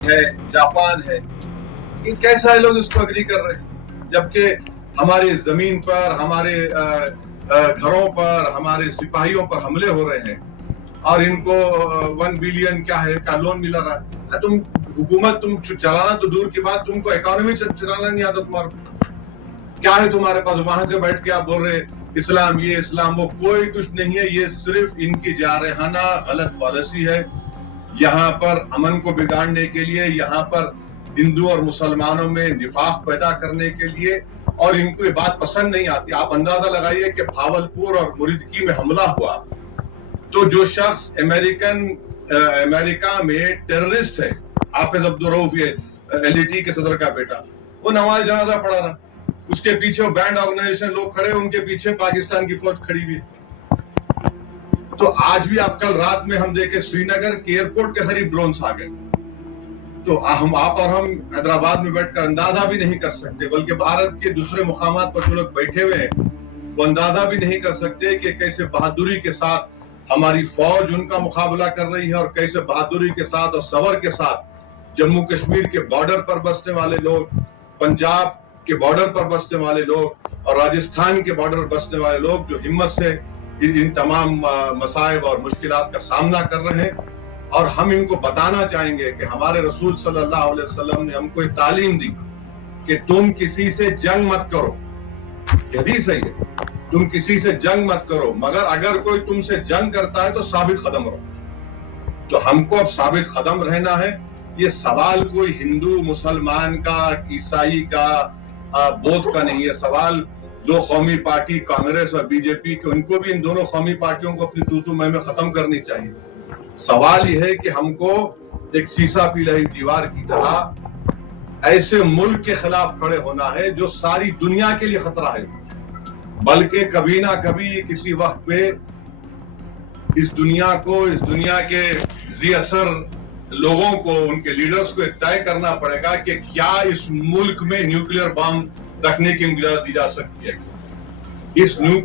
ہے جاپان ہے، یہ کیسا ہے لوگ اس کو اگری کر رہے ہیں، جبکہ ہمارے زمین پر، ہمارے گھروں پر، ہمارے سپاہیوں پر حملے ہو رہے ہیں اور ان کو 1 بلین کیا ہے کا لون ملا رہا ہے۔ تم حکومت تم چلانا تو دور کی بات، تم کو اکانومی چلانا نہیں آتا تمہارا، کیا ہے تمہارے پاس؟ وہاں سے بیٹھ کے آپ بول رہے اسلام یہ اسلام وہ، کوئی کچھ نہیں ہے، یہ صرف ان کی جارحانہ غلط پالیسی ہے۔ یہاں پر امن کو بگاڑنے کے لیے، یہاں پر ہندو اور مسلمانوں میں نفاق پیدا کرنے کے لیے، اور ان کو یہ بات پسند نہیں آتی۔ آپ اندازہ لگائیے کہ بھاولپور اور مریدکی میں حملہ ہوا تو جو شخص امریکہ میں ٹیررسٹ ہے، حافظ عبدالرؤف LET کے صدر کا بیٹا، وہ نماز جنازہ پڑھا رہا، اس کے پیچھے بینڈ آرگنائزیشن لوگ کھڑے، ان کے پیچھے پاکستان کی فوج کھڑی ہوئی۔ تو آج بھی آپ کل رات میں ہم دیکھے سری نگر کے ایئرپورٹ کے قریب ڈرونز آ گئے، تو آپ اور ہم حیدرآباد میں بیٹھ کر اندازہ بھی نہیں کر سکتے، بلکہ بھارت کے دوسرے مقامات پر جو لوگ بیٹھے ہوئے ہیں وہ اندازہ بھی نہیں کر سکتے کہ کیسے بہادری کے ساتھ ہماری فوج ان کا مقابلہ کر رہی ہے، اور کیسے بہادری کے ساتھ اور صبر کے ساتھ جموں کشمیر کے بارڈر پر بسنے والے لوگ، پنجاب کے بارڈر پر بسنے والے لوگ اور راجستھان کے بارڈر پر بسنے والے لوگ جو ہمت سے ان تمام مصائب اور مشکلات کا سامنا کر رہے ہیں۔ اور ہم ان کو بتانا چاہیں گے کہ ہمارے رسول صلی اللہ علیہ وسلم نے ہم کو ایک تعلیم دی کہ تم کسی سے جنگ مت کرو، حدیث ہے یہ، تم کسی سے جنگ مت کرو، مگر اگر کوئی تم سے جنگ کرتا ہے تو ثابت قدم رہو۔ تو ہم کو اب ثابت قدم رہنا ہے۔ یہ سوال کوئی ہندو مسلمان کا، عیسائی کا، بودھ کا نہیں ہے، سوال دو قومی پارٹی کانگریس اور BJP کے، ان کو بھی ان دونوں قومی پارٹیوں کو اپنی تو میں ختم کرنی چاہیے۔ سوال یہ ہے کہ ہم کو ایک سیسا پیلائی دیوار کی طرح ایسے ملک کے خلاف کھڑے ہونا ہے جو ساری دنیا کے لیے خطرہ ہے، بلکہ کبھی نہ کبھی کسی وقت پہ اس دنیا کو، اس دنیا کے ذی اثر لوگوں کو، ان کے لیڈرز کو طے کرنا پڑے گا کہ کیا اس ملک میں نیوکلیئر بام رکھنے کی اجازت دی جا سکتی ہے۔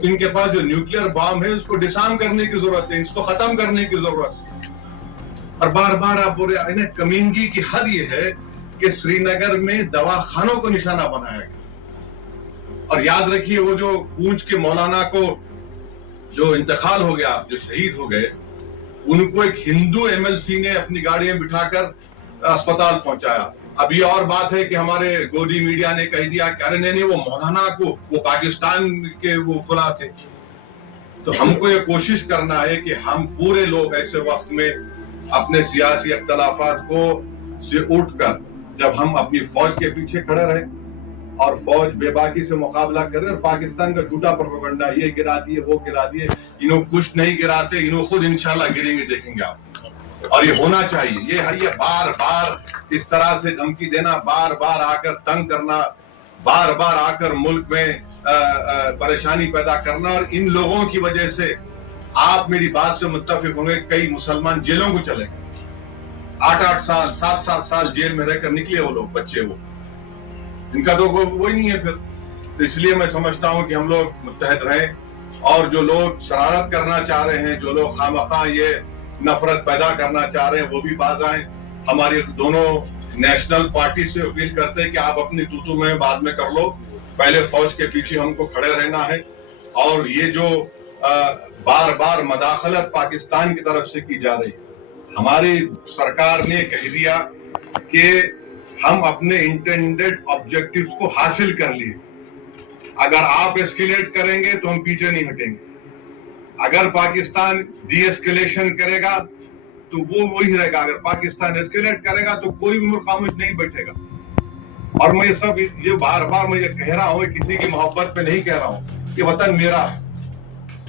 ان کے پاس جو نیوکلیئر بام ہے اس کو ڈسارم کرنے کی ضرورت ہے، اس کو ختم کرنے کی ضرورت ہے۔ اور بار بار آپ بول رہے ہیں، کمینگی کی حد یہ ہے کہ سری نگر میں دواخانوں کو نشانہ بنایا گیا۔ اور یاد رکھیے وہ جو پونچھ کے مولانا کو جو انتقال ہو گیا، جو شہید ہو گئے، ان کو ایک ہندو MLC نے اپنی گاڑی میں بٹھا کر اسپتال پہنچایا۔ اب یہ اور بات ہے کہ ہمارے گودی میڈیا نے کہہ دیا کہ ارے نہیں وہ مولانا کو، وہ پاکستان کے وہ فلاں تھے۔ تو ہم کو یہ کوشش کرنا ہے کہ ہم پورے لوگ ایسے وقت میں اپنے سیاسی اختلافات کو سے اٹھ کر، جب ہم اپنی فوج کے پیچھے کھڑے رہیں اور فوج بے باکی سے مقابلہ کر رہے، اور پاکستان کا جھوٹا پروپیگنڈا، یہ گرا دیے وہ گرا دیے، انہوں کچھ نہیں گراتے، انہوں خود انشاءاللہ گریں گے، دیکھیں گے آپ۔ اور یہ ہونا چاہیے، یہ بار بار اس طرح سے دھمکی دینا، بار بار آ کر تنگ کرنا، بار بار آ کر ملک میں پریشانی پیدا کرنا، اور ان لوگوں کی وجہ سے آپ میری بات سے متفق ہوں گے، کئی مسلمان جیلوں کو چلے گئے، 8 سال 7 سال جیل میں رہ کر نکلے وہ لوگ، بچے وہ، ان کا تو وہی نہیں ہے پھر۔ تو اس لیے میں سمجھتا ہوں کہ ہم لوگ متحد رہیں، اور جو لوگ شرارت کرنا چاہ رہے ہیں، جو لوگ خواہ یہ نفرت پیدا کرنا چاہ رہے ہیں، وہ بھی باز آئیں۔ ہماری دونوں نیشنل پارٹی سے اپیل کرتے ہیں کہ آپ اپنی تو میں بعد میں کر لو، پہلے فوج کے پیچھے ہم کو کھڑے رہنا ہے۔ اور یہ جو بار بار مداخلت پاکستان کی طرف سے کی جا رہی ہے، ہماری سرکار نے کہہ دیا کہ ہم اپنے انٹینڈڈ آبجیکٹیوز کو حاصل کر لیے، اگر آپ ایسکیلیٹ کریں گے تو ہم پیچھے نہیں ہٹیں گے، اگر پاکستان ڈی ایسکیلیشن کرے گا تو وہ وہی رہے گا، اگر پاکستان ایسکیلیٹ کرے گا تو کوئی بھی ملک خاموش نہیں بیٹھے گا۔ اور میں یہ بار بار میں یہ کہہ رہا ہوں، کسی کی محبت پہ نہیں کہہ رہا ہوں، کہ وطن میرا ہے،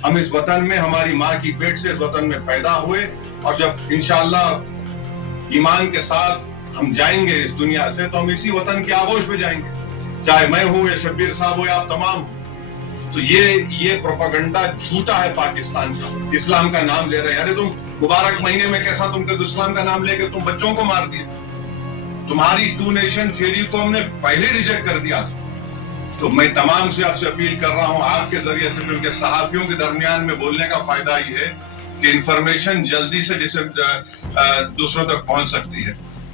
ہم اس وطن میں، ہماری ماں کی پیٹ سے اس وطن میں پیدا ہوئے، اور جب انشاءاللہ ایمان کے ساتھ ہم جائیں گے اس دنیا سے تو ہم اسی وطن کی آغوش میں جائیں گے، چاہے میں ہوں یا شبیر صاحب ہو یا آپ تمام ہوں۔ تو یہ پروپیگنڈا جھوٹا ہے پاکستان کا، اسلام کا نام لے رہے ہیں۔ ارے تم مبارک مہینے میں کیسا تم کہ اسلام کا نام لے کے تم بچوں کو مار دیا، تمہاری 2 نیشن تھیوری کو ہم نے پہلے ریجیکٹ کر دیا تھا۔ تو میں تمام سے آپ سے اپیل کر رہا ہوں آپ کے ذریعے سے، کیونکہ صحافیوں کے درمیان میں بولنے کا فائدہ یہ ہے کہ انفارمیشن جلدی سے دوسروں تک پہنچ سکتی ہے۔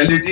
LET